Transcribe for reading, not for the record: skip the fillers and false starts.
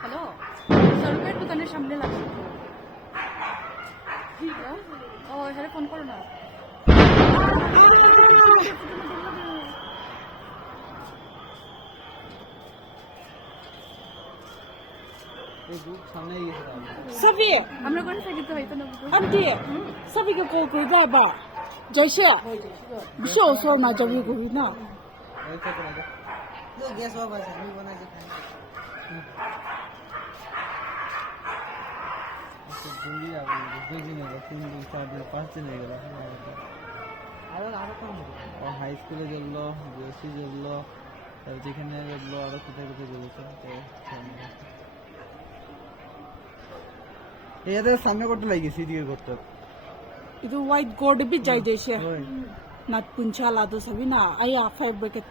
Hello, সরকার দোকানের সামনে লাগবে। ও এখানে ফোন করো না। Sabi, আমরা করে থাকি তো হয়তো না। auntie, sabi ka ko ko ba ba? Jaisha, bisho so na jabi ko na. Gas বাবা আমি বানাই খাই হাই স্কুলে জ্বললো, জিওসি জ্বললো, তারপর যেখানে জ্বললো আরো কোথায় কোথায় জ্বলেছে। এদের সামনে করতে লাগিয়েছি, এদিকে করতে Itu white gold bi jai jaisha. Nat puncha la do sabi na aya 5 bucket